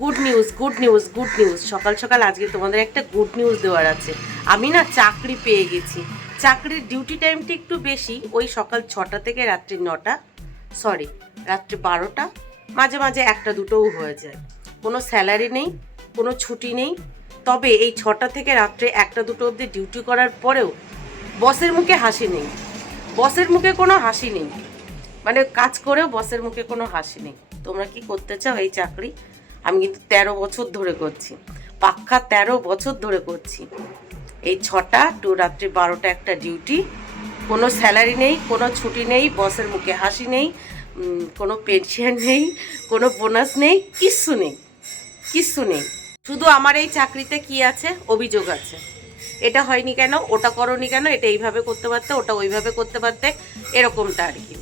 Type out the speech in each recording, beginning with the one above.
Good news good news good news, সকাল সকাল আজকে তোমাদের একটা গুড নিউজ দেওয়ার আছে। আমি না চাকরি পেয়ে গেছি। চাকরির ডিউটি টাইমটা একটু বেশি, ওই সকাল 6টা থেকে রাত্রি 9টা, সরি রাত্রি 12টা, মাঝে মাঝে একটা দুটোও হয়ে যায়। কোনো স্যালারি নেই, কোনো ছুটি নেই। তবে এই 6টা থেকে রাত্রে একটা দুটো অবধি ডিউটি করার পরেও বসের মুখে হাসি নেই। বসের মুখে কোনো হাসি নেই, মানে কাজ করেও বসের মুখে কোনো হাসি নেই। তোমরা কি করতে চাও এই চাকরি? আমি কিন্তু 13 বছর ধরে করছি, পাক্কা 13 বছর ধরে করছি। এই 6টা টু রাত্রি 12টা একটা ডিউটি, কোনো স্যালারি নেই, কোনো ছুটি নেই, বসের মুখে হাসি নেই, কোনো পেনশন নেই, কোনো বোনাস নেই, কিচ্ছু নেই, কিচ্ছু নেই। শুধু আমার এই চাকরিতে কি আছে, অভিযোগ আছে। এটা হয়নি কেন, ওটা করনি কেন, এটা এইভাবে করতে পারতে, ওটা ওইভাবে করতে পারতে, এরকমটা আর কি।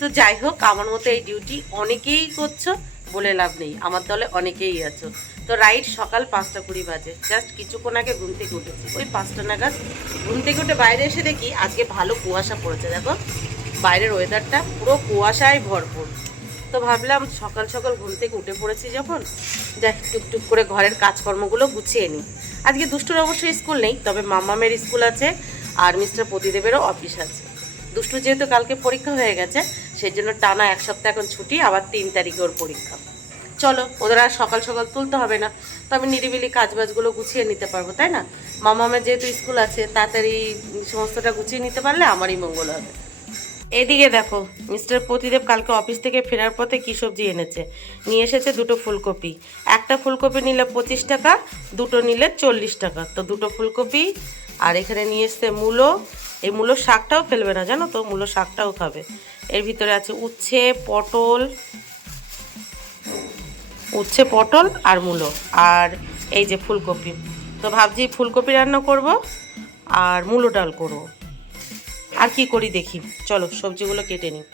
তো যাই হোক, আমার মতো এই ডিউটি অনেকেই করছো, বলে লাভ নেই, আমার দলে অনেকেই আছো। তো রাইট সকাল 5:20 বাজে, জাস্ট কিছুক্ষণ আগে ঘুম থেকে উঠেছি, ওই 5টা নাগাদ ঘুম থেকে উঠে বাইরে এসে দেখি আজকে ভালো কুয়াশা পড়েছে। দেখো বাইরের ওয়েদারটা পুরো কুয়াশায় ভরপুর। তো ভাবলাম সকাল সকাল ঘুম থেকে উঠে পড়েছি যখন, যাই টুকটুক করে ঘরের কাজকর্মগুলো গুছিয়ে নিই। আজকে দুষ্টুর অবশ্যই স্কুল নেই, তবে মামামের স্কুল আছে আর মিস্টার প্রদীদেবেরও অফিস আছে। দুষ্টু যেহেতু কালকে পরীক্ষা হয়ে গেছে, সেই জন্য টানা 1 সপ্তাহ এখন ছুটি, আবার 3 তারিখে ওর পরীক্ষা। চলো, ওদের আর সকাল সকাল তুলতে হবে না, তো আমি নিরিবিলি কাজবাজগুলো গুছিয়ে নিতে পারবো, তাই না? মামামের যেহেতু স্কুল আছে, তাড়াতাড়ি সমস্তটা গুছিয়ে নিতে পারলে আমারই মঙ্গল হবে। এদিকে দেখো, মিস্টার প্রতিদেব কালকে অফিস থেকে ফেরার পথে কী সবজি এনেছে। নিয়ে এসেছে 2টো ফুলকপি। একটা ফুলকপি নিলে 25 টাকা, 2টো নিলে 40 টাকা। তো 2টো ফুলকপি, আর এখানে নিয়ে এসছে মূলো। এই মূলো শাকটাও ফেলবে না, জানো তো, মূলো শাকটাও খাবে। এর ভিতরে আছে উচ্ছে, পটল, উচ্ছে পটল আর মূলো, আর এই যে ফুলকপি। তো ভাবছি ফুলকপি রান্না করব আর মূলো ডাল করব। আর কি করি দেখি, চলো সবজিগুলো কেটে নিই।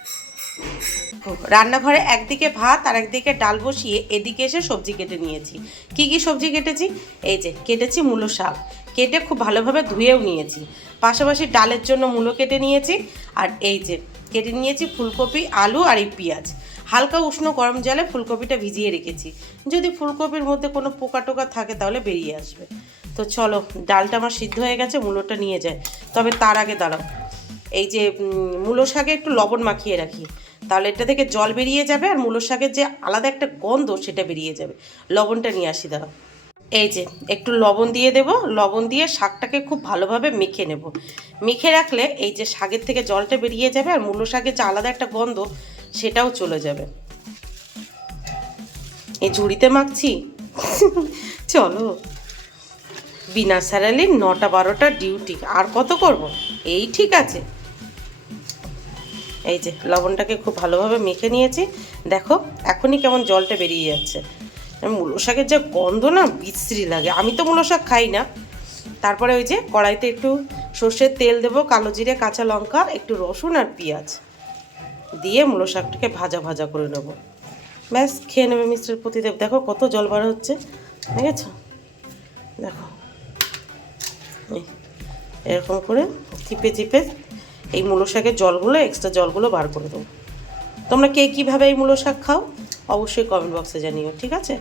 রান্নাঘরে একদিকে ভাত আর একদিকে ডাল বসিয়ে এদিকে এসে সবজি কেটে নিয়েছি। কি কি সবজি কেটেছি? এই যে কেটেছি মূলো শাক, কেটে খুব ভালোভাবে ধুয়েও নিয়েছি। পাশাপাশি ডালের জন্য মূলো কেটে নিয়েছি। আর এই যে কেটে নিয়েছি ফুলকপি, আলু আর এই পেঁয়াজ। হালকা উষ্ণ গরম জলে ফুলকপিটা ভিজিয়ে রেখেছি, যদি ফুলকপির মধ্যে কোনো পোকা টোকা থাকে তাহলে বেরিয়ে আসবে। তো চলো, ডালটা আমার সিদ্ধ হয়ে গেছে, মূলোটা নিয়ে যায়। তবে তার আগে দাঁড়াও, এই যে মূলো শাকে একটু লবণ মাখিয়ে রাখি, তাহলে এটা থেকে জল বেরিয়ে যাবে আর মূলো শাকের যে আলাদা একটা গন্ধ সেটা বেরিয়ে যাবে। লবণটা নিয়ে আসি, দাঁড়াও। এই যে একটু লবণ দিয়ে দেব, লবণ দিয়ে শাকটাকে খুব ভালোভাবে মেখে নেব। মেখে রাখলে এই যে শাকের থেকে জলটা বেরিয়ে যাবে আর মূলো শাকের যে আলাদা একটা গন্ধ সেটাও চলে যাবে। এই ঝুড়িতে মাখছি। চলো, বিনা স্যালারি 9টা 12টা ডিউটি, আর কত করব? এই ঠিক আছে। এই যে লবণটাকে খুব ভালোভাবে মেখে নিয়েছি, দেখো এখনই কেমন জলটা বেরিয়ে যাচ্ছে। মূলো শাকের যে গন্ধ না, বিশ্রী লাগে। আমি তো মূলো শাক খাই না। তারপরে ওই যে কড়াইতে একটু সর্ষের তেল দেবো, কালো জিরে, কাঁচা লঙ্কা, একটু রসুন আর পেঁয়াজ দিয়ে মূলো শাকটাকে ভাজা ভাজা করে নেবো। ব্যাস, খেয়ে নেবে মিস্টার প্রতিদেব। দেখো কত জল বার হচ্ছে, দেখেছ? দেখো এরকম করে চিপে চিপে এই মূলো শাকের জলগুলো, এক্সট্রা জলগুলো বার করে দেবো। তোমরা কে কীভাবে এই মূলো শাক খাও অবশ্যই কমেন্ট বক্সে জানিও, ঠিক আছে?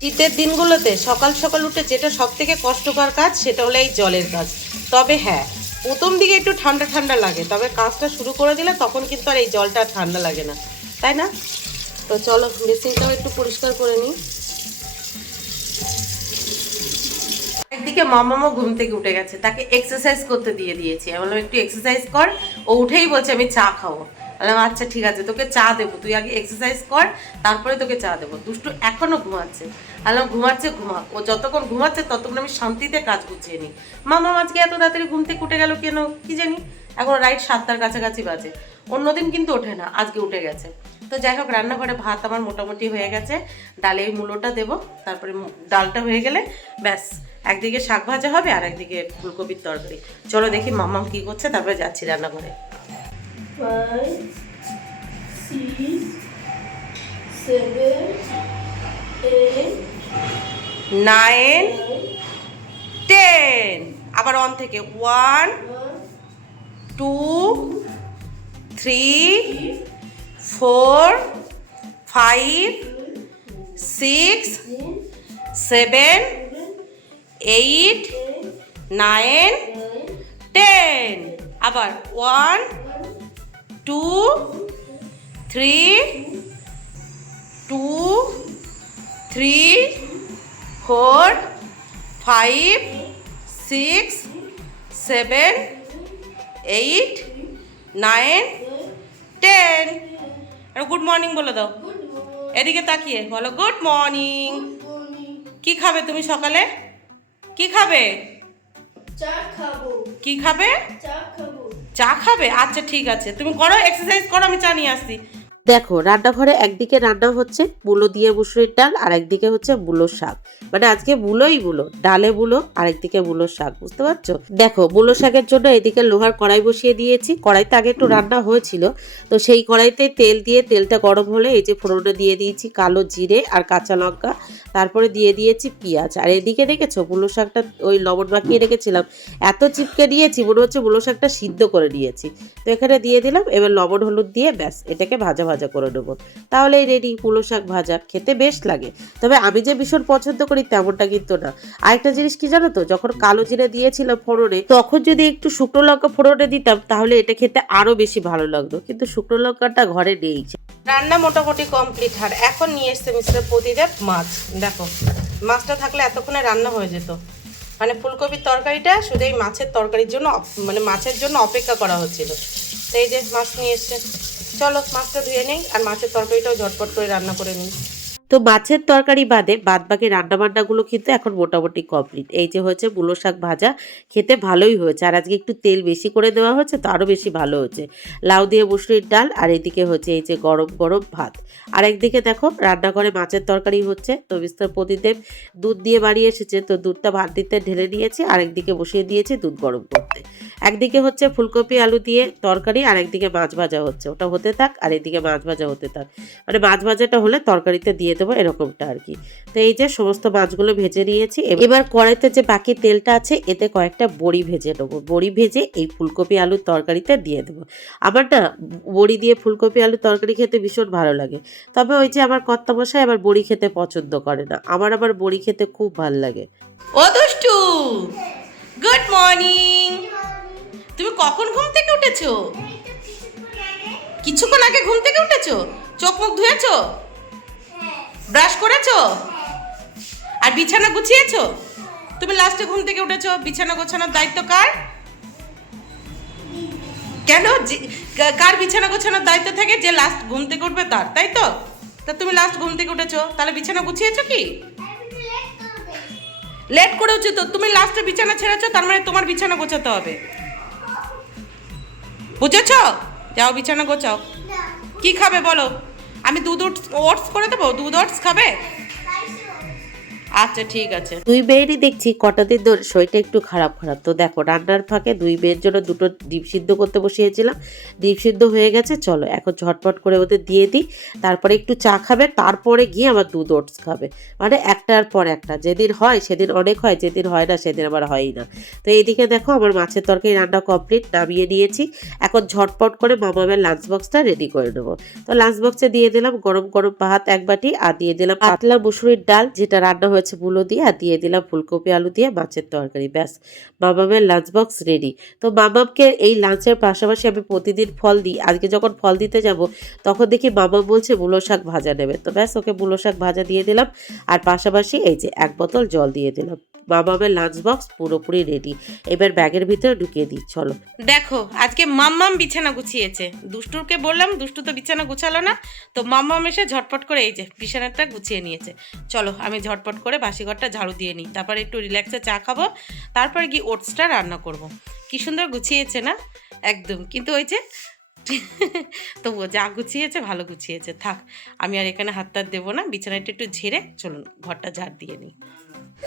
শীতের দিনগুলোতে সকাল সকাল উঠে যেটা সব থেকে কষ্টকর কাজ সেটা হলো এই জলের কাজ। তবে হ্যাঁ, প্রথম দিকে একটু ঠান্ডা ঠান্ডা লাগে, তবে কাজটা শুরু করে দিলে তখন কিন্তু আর এই জলটা ঠান্ডা লাগে না, তাই না? তো চলো বেসিনটাও একটু পরিষ্কার করে নিই। একদিকে মামামও ঘুম থেকে উঠে গেছে, তাকে এক্সারসাইজ করতে দিয়ে দিয়েছি। আমি বললাম একটু এক্সারসাইজ কর। ও উঠেই বলছে আমি চা খাবো। বললাম আচ্ছা ঠিক আছে, তোকে চা দেবো, তুই আগে এক্সারসাইজ কর, তারপরে তোকে চা দেবো। দুষ্টু এখনো ঘুমাচ্ছে। বললাম ঘুমাচ্ছে, ঘুমা। ও যতক্ষণ ঘুমাচ্ছে ততক্ষণ আমি শান্তিতে কাজ গুছিয়ে নিই। মামা আজকে এত তাড়াতাড়ি ঘুম থেকে উঠে গেল কেন কি জানি, এখন রাইট 7টার কাছাকাছি বাজে। অন্যদিন কিন্তু ওঠে না, আজকে উঠে গেছে। তো যাই হোক, রান্নাঘরে ভাত আমার মোটামুটি হয়ে গেছে, ডালে এই মূলোটা দেবো, তারপরে ডালটা হয়ে গেলে ব্যাস, একদিকে শাক ভাজা হবে আর একদিকে ফুলকপির তরকারি। চলো দেখি মাম্মাম কি করছে, তারপরে যাচ্ছি রান্নাঘরে। 5, 6, 7, 8, 9, 10, আবার অন থেকে 1, 2, 3, 4, 5, 6 7 8 9 10 আবার 1 2 3 2 3 4 5 6 7 8 9 10 আর গুড মর্নিং বলে দাও এদিকে তাকিয়ে বলো গুড মর্নিং কি খাবে তুমি সকালে কি খাবে চা খাবো কি খাবে চা খাবো চা খাবে আচ্ছা ঠিক আছে তুমি করো এক্সারসাইজ করো আমি চা নিয়ে আসছি দেখো রান্নাঘরে একদিকে রান্না হচ্ছে মূলো দিয়ে মুসুরির ডাল আর একদিকে হচ্ছে মূলো শাক, মানে আজকে মূলোই মূলো, ডালে মূলো আর একদিকে মূলো শাক, বুঝতে পারছো? দেখো মূলো শাকের জন্য এদিকে লোহার কড়াই বসিয়ে দিয়েছি। কড়াইতে আগে একটু রান্না হয়েছিল, তো সেই কড়াইতে তেল দিয়ে তেলটা গরম হলে এই যে ফোড়নে দিয়ে দিয়েছি কালো জিরে আর কাঁচা লঙ্কা, তারপরে দিয়ে দিয়েছি পেঁয়াজ। আর এদিকে দেখেছো মূলো শাকটা ওই লবণ মাখিয়ে রেখেছিলাম, এত চিপকে দিয়েছি মনে হচ্ছে মূলো শাকটা সিদ্ধ করে নিয়েছি। তো এখানে দিয়ে দিলাম, এবার লবণ হলুদ দিয়ে ব্যাস এটাকে ভাজা ভাজা করে নেবো, তাহলেই রেডি মূলো শাক ভাজা। খেতে বেশ লাগে, তবে আমি যে ভীষণ পছন্দ করি তেমনটা কিন্তু না। আরেকটা জিনিস কি জানো তো, যখন কালো জিরে দিয়েছিলাম ফোড়নে তখন যদি একটু শুকনো লঙ্কা ফোড়নে দিতাম তাহলে এটা খেতে আরো বেশি ভালো লাগতো, কিন্তু শুকনো লঙ্কাটা ঘরে নেই। রান্না মোটামুটি কমপ্লিট। আর এখন নিয়ে এসছে মিস্টার প্রদীপ মাছ। দেখো মাছটা থাকলে এতক্ষণে রান্না হয়ে যেত, মানে ফুলকপির তরকারিটা শুধু এই মাছের তরকারির জন্য মানে মাছের জন্য অপেক্ষা করা হচ্ছিল। তো এই যে মাছ নিয়ে এসছে, চলো মাছটা ধুয়ে নেই আর মাছের তরকারিটাও ঝটপট করে রান্না করে নিই। তো মাছের তরকারি বাদে বাদ বাকি রান্নাবান্নাগুলো কিন্তু এখন মোটামুটি কমপ্লিট। এই যে হচ্ছে মূলো শাক ভাজা, খেতে ভালোই হয়েছে, আর আজকে একটু তেল বেশি করে দেওয়া হচ্ছে তো আরও বেশি ভালো হয়েছে। লাউ দিয়ে মুসুরির ডাল, আর এদিকে হচ্ছে এই যে গরম গরম ভাত। আর একদিকে দেখো রান্নাঘরে মাছের তরকারি হচ্ছে। তো মিস্টার প্রদীপ দুধ দিয়ে বাড়ি এসেছে, তো দুধটা ভাত দিতে ঢেলে নিয়েছি, আর একদিকে বসিয়ে দিয়েছি দুধ গরম করতে। একদিকে হচ্ছে ফুলকপি আলু দিয়ে তরকারি, আর একদিকে মাছ ভাজা হচ্ছে, ওটা হতে থাক আর এদিকে মাছ ভাজা হতে থাক, মানে মাছ ভাজাটা হলে তরকারিতে দিয়ে দেবো এরকমটা আর কি। তো এই যে সমস্ত মাছগুলো ভেজে নিয়েছি, এবার কড়াইতে যে বাকি তেলটা আছে এতে কয়েকটা বড়ি ভেজে নেবো। বড়ি ভেজে এই ফুলকপি আলুর তরকারিতে দিয়ে দেবো। আমার না বড়ি দিয়ে ফুলকপি আলুর তরকারি খেতে ভীষণ ভালো লাগে, তবে ওই যে আমার কর্তামশাই আবার বড়ি খেতে পছন্দ করে না, আমার আবার বড়ি খেতে খুব ভালো লাগে। ও দুষ্টু, গুড মর্নিং। তুমি কখন ঘুম থেকে উঠেছো? কিছুক্ষণ আগে ঘুম থেকে উঠেছো? চোখ মুখ ধুয়েছো? ব্রাশ করেছো? আর বিছানা গুছিয়েছো? তুমি লাস্টে ঘুম থেকে উঠেছো, বিছানা গোছানোর দায়িত্ব কার? কেন কার বিছানা গোছানোর দায়িত্ব থাকে? যে লাস্ট ঘুম থেকে উঠবে তার, তাই তো? তা তুমি লাস্ট ঘুম থেকে উঠেছো, তাহলে বিছানা গুছিয়েছো কি? লেট করে উঠছো তো, তুমি লাস্টে বিছানা ছেড়েছো, তার মানে তোমার বিছানা গোছাতে হবে, বুঝেছো? যাও বিছানা গোছাও। কি খাবে বলো? আমি দুধ ওটস করে দেবো, দুধ ওটস খাবে? আচ্ছা ঠিক আছে। দুই মেয়েরই দেখছি কটা দিন ধরে শরীরটা একটু খারাপ খারাপ। তো দেখো রান্নার ফাঁকে দুই মেয়ের জন্য দুটো ডিম সিদ্ধ করতে বসিয়েছিলাম, ডিম সিদ্ধ হয়ে গেছে। চলো এখন ঝটপট করে ওদের দিয়ে দিই, তারপরে একটু চা খাবে, তারপরে গিয়ে আবার দুধ ওটস খাবে, মানে একটার পর একটা। যেদিন হয় সেদিন অনেক হয়, যেদিন হয় না সেদিন আবার হয়ই না। তো এইদিকে দেখো আমার মাছের তরকারি রান্না কমপ্লিট, নামিয়ে নিয়েছি। এখন ঝটপট করে মামামের লাঞ্চ বক্সটা রেডি করে নেবো। তো লাঞ্চ বক্সে দিয়ে দিলাম গরম গরম ভাত এক বাটি, আর দিয়ে দিলাম পাতলা মুসুরির ডাল যেটা রান্না হয়েছে মূলো দিয়ে, আর দিয়ে দিলাম ফুলকপি আলু দিয়ে মাছের তরকারি। ব্যাস মামামের লাঞ্চ বক্স রেডি। তো মামামকে এই লাঞ্চের পাশাপাশি আমি প্রতিদিন ফল দিই। আজকে যখন ফল দিতে যাব তখন দেখি মামাম বলছে মূলো শাক ভাজা নেবে, তো ব্যাস ওকে মূলো শাক ভাজা দিয়ে দিলাম, আর পাশাপাশি এই যে 1 বোতল জল দিয়ে দিলাম। মামামের লাঞ্চ বক্স পুরোপুরি রেডি, এবার ব্যাগের ভিতরে ঢুকিয়ে দিই। চলো দেখো আজকে মাম্মাম বিছানা গুছিয়েছে। দুষ্টুকে বললাম, দুষ্টু তো বিছানা গুছালো না, তো মাম্মাম এসে ঝটপট করে এই যে বিছানাটা গুছিয়ে নিয়েছে। চলো আমি ঝটপট করে বাসিঘরটা ঝাড়ু দিয়ে নিই, তারপরে একটু রিল্যাক্সে চা খাবো, তারপরে কি ওটসটা রান্না করব। কি সুন্দর গুছিয়েছে না একদম, কিন্তু ওই যে তবুও যা গুছিয়েছে ভালো গুছিয়েছে, থাক আমি আর এখানে হাত টাত দেবো না। বিছানাটা একটু ঝেড়ে চলুন ঘরটা ঝাড় দিয়ে নিই।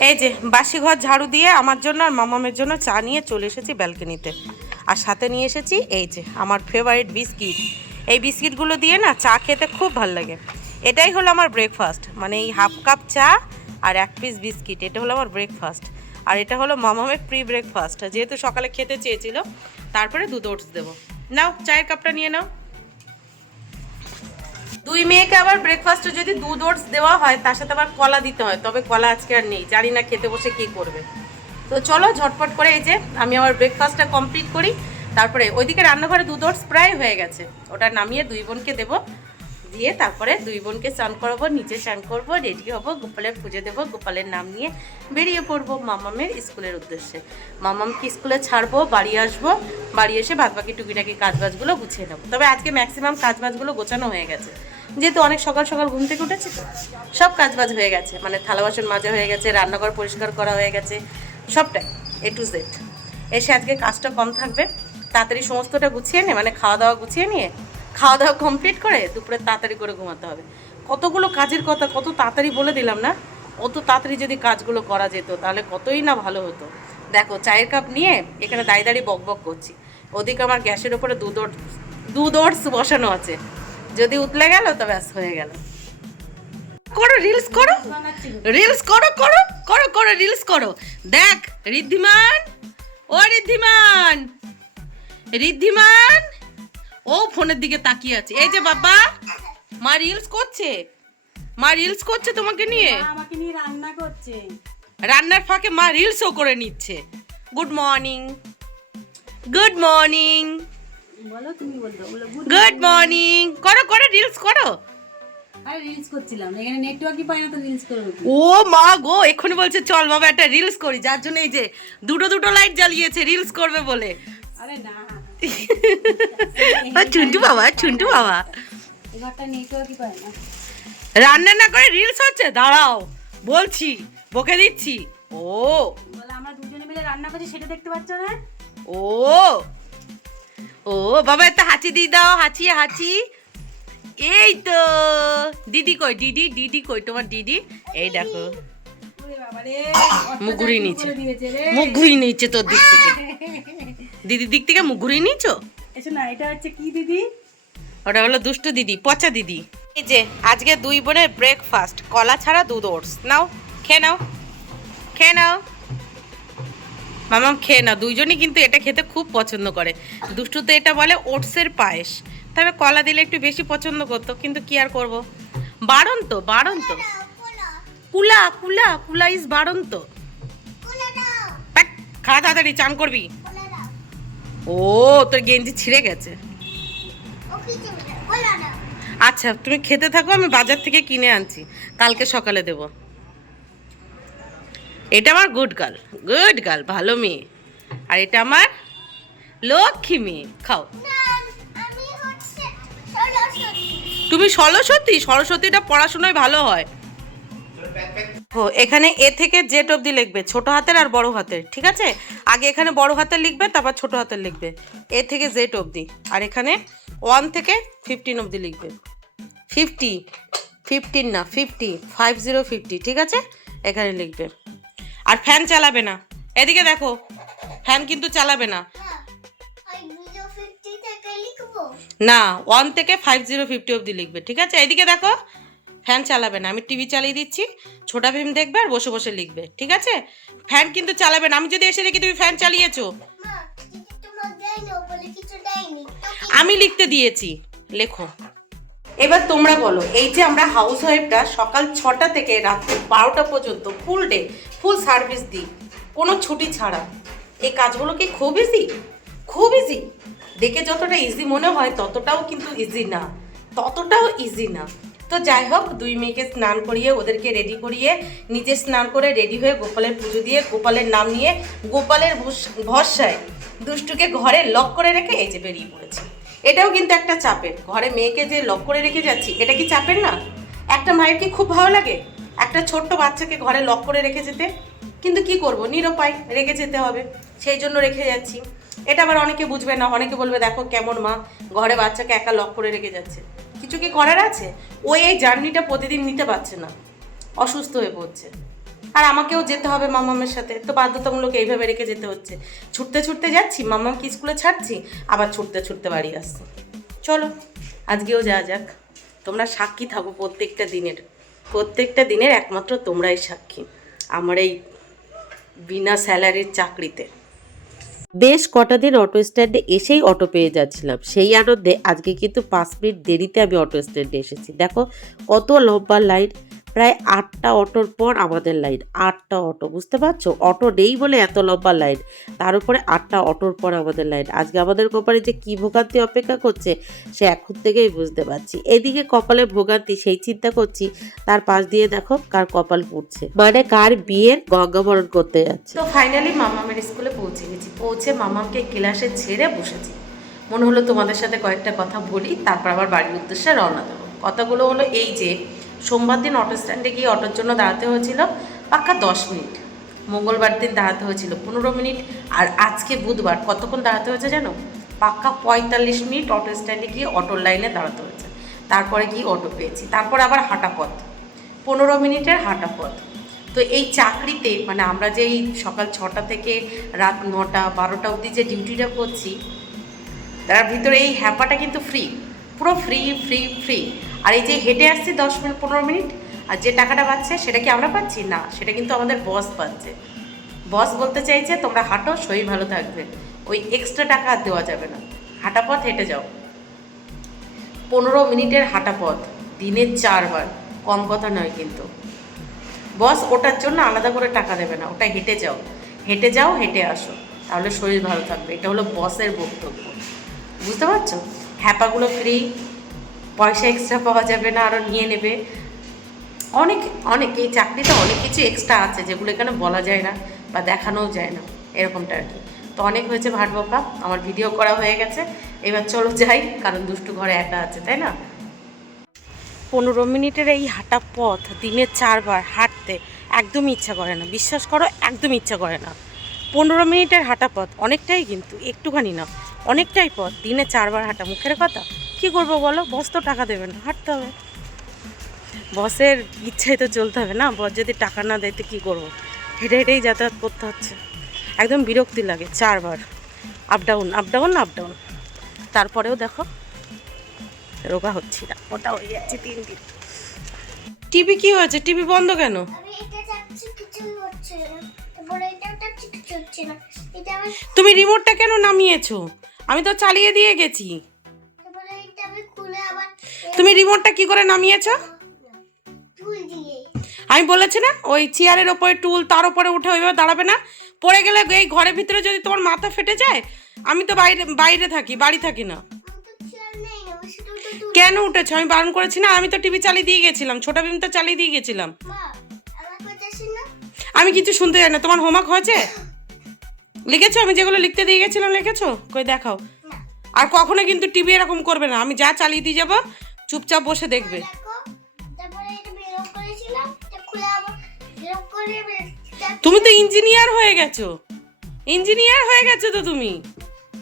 এই যে বাসি ঘর ঝাড়ু দিয়ে আমার জন্য আর মামামের জন্য চা নিয়ে চলে এসেছি ব্যালকনিতে, আর সাথে নিয়ে এসেছি এই যে আমার ফেভারিট বিস্কিট। এই বিস্কিটগুলো দিয়ে না চা খেতে খুব ভালো লাগে। এটাই হলো আমার ব্রেকফাস্ট, মানে এই হাফ কাপ চা আর 1 পিস বিস্কিট, এটা হলো আমার ব্রেকফাস্ট। আর এটা হলো মামামের প্রি ব্রেকফাস্ট, যেহেতু সকালে খেতে চেয়েছিল। তারপরে দুধ ওটস দেবো। নাও চায়ের কাপটা নিয়ে নাও। দুই মেয়েকে আবার ব্রেকফাস্টে যদি দুধ ওটস দেওয়া হয় তার সাথে আবার কলা দিতে হয়, তবে কলা আজকে আর নেই, জানি না খেতে বসে কি করবে। তো চলো ঝটপট করে এই যে আমি আমার ব্রেকফাস্টটা কমপ্লিট করি, তারপরে ওইদিকে রান্নাঘরে দুধ ওটস প্রায় হয়ে গেছে, ওটা নামিয়ে দুই বোনকে দেবো, দিয়ে তারপরে দুই বোনকে স্নান করাবো, নিচে স্নান করবো, রেডি হবো, গোপালের পুজো দেবো, গোপালের নাম নিয়ে বেরিয়ে পড়বো মামামের স্কুলের উদ্দেশ্যে। মামামকে স্কুলে ছাড়বো, বাড়ি আসবো, বাড়ি এসে বাদবাকি টুকিটাকি কাজবাজগুলো গুছিয়ে নেবো। তবে আজকে ম্যাক্সিমাম কাজবাজগুলো গোছানো হয়ে গেছে, যেহেতু অনেক সকাল সকাল ঘুম থেকে উঠেছি তো সব কাজবাজ হয়ে গেছে, মানে থালা বাসন মাজা হয়ে গেছে, রান্নাঘর পরিষ্কার করা হয়ে গেছে, সবটাই A to Z। এসে আজকে কাজটা কম থাকবে, তাড়াতাড়ি সমস্তটা গুছিয়ে নিয়ে, মানে খাওয়া দাওয়া গুছিয়ে নিয়ে, খাওয়া দাওয়া কমপ্লিট করে দুপুরে তাড়াতাড়ি করে ঘুমাতে হবে। কতগুলো কাজের কথা কত তাড়াতাড়ি বলে দিলাম না, অত তাড়াতাড়ি যদি কাজগুলো করা যেত তাহলে কতই না ভালো হতো। দেখো চায়ের কাপ নিয়ে এখানে দাঁড়িয়ে দাঁড়িয়ে বক বক করছি, ওদিকে আমার গ্যাসের ওপরে দুধ ওটস বসানো আছে, যদি উতলে গেল তো ব্যাস হয়ে গেল। করো রিলস করো, রিলস করো করো করো করো রিলস করো। দেখ ঋদ্ধিমান, ও ঋদ্ধিমান, ঋদ্ধিমান ও ফোনের দিকে তাকিয়ে আছে। এই যে বাবা, মা রিলস করছে, মা রিলস করছে তোমাকে নিয়ে, আমাকে নিয়ে রান্না করছে, রান্নার ফাঁকে মা রিলসও করে নিচ্ছে। গুড মর্নিং, গুড মর্নিং, বলো তুমি বলতো, বলো গুড মর্নিং, করো করো রিলস করো। আরে রিলস করছিলাম, এখানে নেটওয়ার্কই পাই না তো রিলস করব কি? ও মা গো, এক্ষুনি বলছে চল বাবা একটা রিলস করি, যার জন্য এই যে দুটো লাইট জ্বালিয়েছে রিলস করবে বলে। আরে না, চুন্টু বাবা, চুন্টু বাবা এবারটা নেটওয়ার্কই পাই না। রান্না না করে রিলস হচ্ছে, দাঁড়াও বলছি, বকে দিচ্ছি। ও বলে আমরা দুজনে মিলে রান্না করছি, সেটা দেখতে পাচ্ছ না? ও ও বাবা একটা হাঁচি দিয়ে দাও, হাঁচি হাঁচি। এই তো দিদি কই, দিদি কই তোমার দিদি? এই দেখো ওরে বাবা রে, মুখ ঘুরিয়ে নিচ্ছে, করে দিয়েছে রে। মুখ ঘুরিয়ে নিচ্ছে তোর দিক থেকে, দিদির দিক থেকে মুখ ঘুরিয়ে নিচ্ছো। এসো না, এটা হচ্ছে কি দিদি? ওটা হলো দুষ্টু দিদি, পচা দিদি। এই যে আজকে দুই বোনের ব্রেকফাস্ট, কলা ছাড়া দুধ ওটস। নাও খেয়ে নাও, খেয়ে নাও মামাম, খেয়ে নাও। দুইজনই কিন্তু এটা খেতে খুব পছন্দ করে। দুষ্টু তো এটা বলে ওটসের পায়েস, তবে কলা দিলে একটু বেশি পছন্দ করতো, কিন্তু কি আর করব, বারণ তো, বারণ তো। কুলা কুলা কুলা ইজ বারণ তো। প্যাক, খা তাড়াতাড়ি, চান করবি। ও তোর গেঞ্জি ছিঁড়ে গেছে। আচ্ছা তুমি খেতে থাকো, আমি বাজার থেকে কিনে আনছি, কালকে সকালে দেব। এটা আমার গুড গার্ল, ভালো মেয়ে, আর এটা আমার লক্ষ্মী মেয়ে। খাও তুমি সরস্বতীটা পড়াশোনায় ভালো হয়। ও এখানে এ থেকে জেড অবধি লিখবে, ছোট হাতের আর বড় হাতের, ঠিক আছে? আগে এখানে বড় হাতের লিখবে, তারপর ছোট হাতের লিখবে, এ থেকে জেড অবধি। আর এখানে 1 থেকে 15 অবধি লিখবে। 15 না 50, ঠিক আছে? এখানে লিখবে। আর ফ্যান চালাবে না, এদিকে দেখো, ফ্যান কিন্তু চালাবে না। না 1 থেকে 50 অবধি লিখবে, ঠিক আছে? এদিকে দেখো, ফ্যান চালাবে না, আমি টিভি চালিয়ে দিচ্ছি, ছোটা ভীম দেখবে আর বসে বসে লিখবে, ঠিক আছে? ফ্যান কিন্তু চালাবে না, আমি যদি এসে দেখি তুমি ফ্যান চালিয়েছো। আমি লিখতে দিয়েছি, লেখো। এবার তোমরা বলো, এই যে আমরা হাউস ওয়াইফটা সকাল 6টা থেকে রাত্রি 12টা পর্যন্ত ফুল ডে ফুল সার্ভিস দিই, কোনো ছুটি ছাড়া, এই কাজগুলো কি খুব ইজি? খুব ইজি? দেখে যতটা ইজি মনে হয় ততটাও কিন্তু ইজি না, ততটাও ইজি না। তো যাই হোক, দুই মেয়েকে স্নান করিয়ে ওদেরকে রেডি করিয়ে নিজে স্নান করে রেডি হয়ে গোপালের পুজো দিয়ে গোপালের নাম নিয়ে গোপালের ভরসায় দুষ্টুকে ঘরে লক করে রেখে এই যে বেরিয়ে পড়েছি। এটাও কিন্তু একটা চাপের, ঘরে মেয়েকে যে লক করে রেখে যাচ্ছি, এটা কি চাপের না? একটা মায়ের কি খুব ভালো লাগে একটা ছোট্ট বাচ্চাকে ঘরে লক করে রেখে যেতে? কিন্তু কি করব, নিরুপায়, রেখে যেতে হবে, সেই জন্য রেখে যাচ্ছি। এটা আবার অনেকে বুঝবে না, অনেকে বলবে দেখো কেমন মা, ঘরে বাচ্চাকে একা লক করে রেখে যাচ্ছে। কিছু কি করার আছে? ও এই জার্নিটা প্রতিদিন নিতে পারছে না, অসুস্থ হয়ে পড়ছে, আর আমাকেও যেতে হবে মামামের সাথে, তো বাধ্যতামূলক এইভাবে রেখে যেতে হচ্ছে। ছুটতে ছুটতে যাচ্ছি, মামামকে স্কুলে ছাড়ছি, আবার ছুটতে ছুটতে বাড়ি আসছি। চলো আজকেও যাওয়া যাক, তোমরা সাক্ষী থাকো প্রত্যেকটা দিনের একমাত্র তোমরাই সাক্ষী আমার এই বিনা স্যালারির চাকরিতে। বেশ কটা দিন অটো স্ট্যান্ডে এসেই অটো পেয়ে যাচ্ছিলাম, সেই আনন্দে আজকে কিন্তু 5 মিনিট দেরিতে আমি অটো স্ট্যান্ডে এসেছি। দেখো কত লম্বা লাইন, প্রায় 8টা অটোর পর আমাদের লাইন। 8টা অটো, বুঝতে পারছো? অটো নেই বলে এত লম্বা লাইন, তার উপরে 8টা অটোর পর আমাদের লাইন। আজকে আমাদের কপালে যে কি ভোগান্তি অপেক্ষা করছে সে এখন থেকেই বুঝতে পারছি। এদিকে কপালে ভোগান্তি সেই চিন্তা করছি, তার পাশ দিয়ে দেখো কার কপাল পুড়ছে, মানে কার বিয়ের গঙ্গাবরণ করতে যাচ্ছে। তো ফাইনালি মামামের স্কুলে পৌঁছে গেছি। পৌঁছে মামামকে ক্লাসে ছেড়ে বসেছি। মনে হলো তোমাদের সাথে কয়েকটা কথা বলি, তারপর আবার বাড়ির উদ্দেশ্যে রওনা দেবো। কথাগুলো হলো এই যে, সোমবার দিন অটো স্ট্যান্ডে গিয়ে অটোর জন্য দাঁড়াতে হয়েছিল পাক্কা 10 মিনিট। মঙ্গলবার দিন দাঁড়াতে হয়েছিল 15 মিনিট। আর আজকে বুধবার কতক্ষণ দাঁড়াতে হয়েছে জানো? পাক্কা 45 মিনিট অটো স্ট্যান্ডে গিয়ে অটোর লাইনে দাঁড়াতে হয়েছে। তারপরে গিয়ে অটো পেয়েছি। তারপর আবার হাঁটা পথ, 15 মিনিটের হাঁটা পথ। তো এই চাকরিতে মানে আমরা যে এই সকাল 6টা থেকে রাত 9টা 12টা অবধি যে ডিউটিটা করছি, তার ভিতরে এই হ্যাপাটা কিন্তু ফ্রি, পুরো ফ্রি ফ্রি ফ্রি। আর এই যে হেঁটে আসছি 10 মিনিট 15 মিনিট, আর যে টাকাটা পাচ্ছে সেটা কি আমরা পাচ্ছি না, সেটা কিন্তু আমাদের বস পাচ্ছে। বস বলতে চাইছে তোমরা হাঁটো, শরীর ভালো থাকবে, ওই এক্সট্রা টাকা আর দেওয়া যাবে না। হাঁটা পথ হেঁটে যাও, 15 মিনিটের হাঁটা পথ, দিনে 4 বার, কম কথা নয় কিন্তু। বস ওটার জন্য আলাদা করে টাকা দেবে না, ওটা হেঁটে যাও, হেঁটে যাও, হেঁটে আসো, তাহলে শরীর ভালো থাকবে। এটা হলো বসের বক্তব্য, বুঝতে পারছো? হ্যাপাগুলো ফ্রি, পয়সা এক্সট্রা পাওয়া যাবে না, আরও নিয়ে নেবে। অনেক অনেক এই চাকরিতে অনেক কিছু এক্সট্রা আছে যেগুলো এখানে বলা যায় না বা দেখানোও যায় না, এরকমটা আর কি। তো অনেক হয়েছে ভাট বকা, আমার ভিডিও করা হয়ে গেছে, এবার চলো যাই, কারণ দুষ্টু ঘরে একা আছে, তাই না? 15 মিনিটের এই হাঁটা পথ দিনে 4 বার হাঁটতে একদমই ইচ্ছা করে না, বিশ্বাস করো, একদমই ইচ্ছা করে না। 15 মিনিটের হাঁটা পথ অনেকটাই, কিন্তু একটুখানি না, অনেকটাই পথ, দিনে 4 বার হাঁটা, মুখের কথা। কি করবো বলো, বস তো টাকা দেবে না, হাঁটতে হবে। বসের ইচ্ছাই তো চলতে হবে না, বস যদি টাকা না দেয় তো কী করবো? হেঁটে হেঁটেই যাতায়াত করতে হচ্ছে, একদম বিরক্তি লাগে। 4 বার up down up down up down. তারপরেও দেখো রোগা হচ্ছি না, ওটা হয়ে যাচ্ছে 3 দিন। টিভি কি হয়েছে? টিভি বন্ধ কেন? আমি এটা চাচ্ছি কিছু হচ্ছে না, তারপরে এটাও চাচ্ছি কিছু হচ্ছে না, এটা আমি তুমি রিমোটটা কেন নামিয়েছো? আমি তো চালিয়ে দিয়ে গেছি। তারপরে এটা আমি খুলে আবার তুমি রিমোটটা কি করে নামিয়েছো? টুল দিয়ে আমি বলেছি না, ওই চেয়ারের ওপরে টুল, তার উপরে উঠে ওইভাবে দাঁড়াবে না। পড়ে গেলে এই ঘরের ভিতরে যদি তোমার মাথা ফেটে যায়, আমি তো বাইরে বাইরে থাকি, বাড়ি থাকি না। আমি তো চেয়ার নেই না, ওই শুধু তো টুল। কেন উঠেছো? আমি বারণ করেছি না? আমি তো টিভি চালিয়ে দিয়ে গেছিলাম, ছোট বিম তো চালিয়ে দিয়ে গেছিলাম। মা আমার কথা শুনো। আমি কিছু শুনতে চাই না। তোমার হোমওয়ার্ক হয়েছে? লিখেছো? আমি যেগুলো লিখতে দিয়ে গেছিলাম লিখেছো? কই দেখাও। না আর কখনো কিন্তু টিভি এরকম করবে না, আমি যা চালিয়ে দিয়ে যাবো চুপচাপ বসে দেখবে। দেখো, তারপরে এটা বের করেছিলাম, এটা খুলে আবার বের করে তুমি তো ইঞ্জিনিয়ার হয়ে গেছো, ইঞ্জিনিয়ার হয়ে গেছো তো তুমি।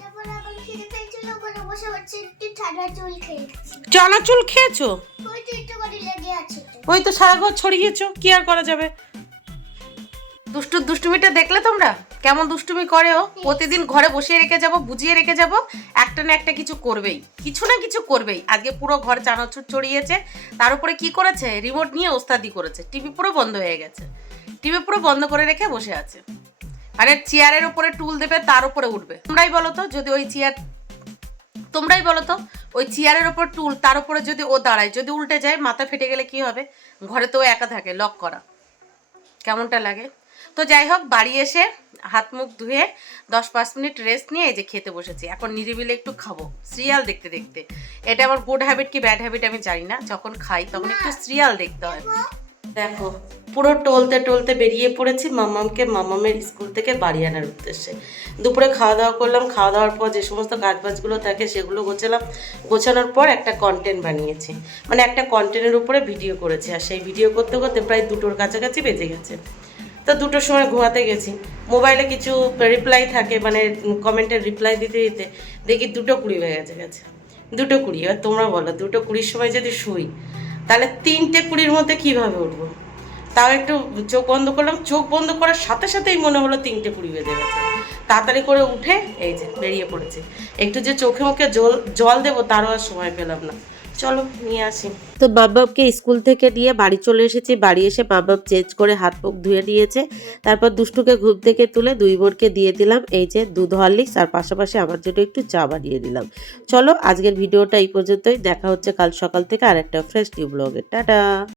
তারপরে আবার খিদে পেয়েছিল বলে বসে হচ্ছে একটু ঠান্ডা চুল খেয়েছি। চানাচুর খেয়েছো? ওই তো একটু করে লেগে আছে তো। ওই তো সারা ঘর ছড়িয়েছো, কি আর করা যাবে। দুষ্টুর দুষ্টুমিটা দেখলে তোমরা কেমন দুষ্টুমি করে ও? প্রতিদিন ঘরে বসিয়ে রেখে যাব, বুঝিয়ে রেখে যাব, একটা না একটা কিছু করবেই, কিছু না কিছু করবেই। আজকে পুরো ঘর চানাচুর ছড়িয়েছে, তার উপরে কি করেছে, রিমোট নিয়ে ওস্তাদি করেছে। টিভি পুরো বন্ধ হয়ে গেছে, টিভি পুরো বন্ধ করে রেখে বসে আছে। মানে চেয়ারের উপরে টুল দেবে, তার উপরে উঠবে। তোমরাই বলো তো, যদি ওই চেয়ার, তোমরাই বলো তো, ওই চেয়ারের ওপর টুল, তার উপরে যদি ও দাঁড়ায়, যদি উল্টে যায়, মাথা ফেটে গেলে কি হবে? ঘরে তো ও একা থাকে, লক করা, কেমনটা লাগে? তো যাই হোক, বাড়ি এসে হাত মুখ ধুয়ে 10-5 মিনিট রেস্ট নিয়ে এই যে খেতে বসেছি। এখন নিরিবিলি একটু খাবো সিরিয়াল দেখতে দেখতে। এটা আমার গুড হ্যাবিট কি ব্যাড হ্যাবিট আমি জানি না, যখন খাই তখন একটু সিরিয়াল দেখতে হয়। দেখো পুরো টলতে টলতে বেরিয়ে পড়েছি মামামকে মামামের স্কুল থেকে বাড়ি আনার উদ্দেশ্যে। দুপুরে খাওয়া দাওয়া করলাম, খাওয়া দাওয়ার পর যে সমস্ত কাজবাজগুলো থাকে সেগুলো গোছালাম। গোছানোর পর একটা কন্টেন্ট বানিয়েছি, মানে একটা কন্টেন্টের উপরে ভিডিও করেছি। আর সেই ভিডিও করতে করতে প্রায় 2টোর কাছাকাছি বেজে গেছে। তো 2টোর সময় ঘুমাতে গেছি। মোবাইলে কিছু রিপ্লাই থাকে, মানে কমেন্টের রিপ্লাই দিতে দিতে দেখি 2:20 হয়ে গেছে। 2:20, এবার তোমরা বলো 2:20 সময় যদি শুই তাহলে 3:20 মধ্যে কীভাবে উঠবো? তাও একটু চোখ বন্ধ করলাম, চোখ বন্ধ করার সাথে সাথেই মনে হলো 3:20 বেজে গেছে। তাড়াতাড়ি করে উঠে এই যে বেরিয়ে পড়েছে। একটু যে চোখে মুখে জল দেবো তারও আর সময় পেলাম না। চলো নিয়ে আসি। তো মাম্মামকে স্কুল থেকে নিয়ে বাড়ি চলে এসেছি। বাড়ি এসে মাম্মাম চেঞ্জ করে হাত মুখ ধুয়ে নিয়েছে। তারপর দুষ্টুকে ঘুম থেকে তুলে দুই বোনকে দিয়ে দিলাম এই যে দুধ হরলিক্স, আর পাশাপাশি আমার জন্য একটু চা বানিয়ে নিলাম। চলো আজকের ভিডিওটা এই পর্যন্তই, দেখা হচ্ছে কাল সকাল থেকে আর একটা ফ্রেশ নিউ ব্লগে। টাটা।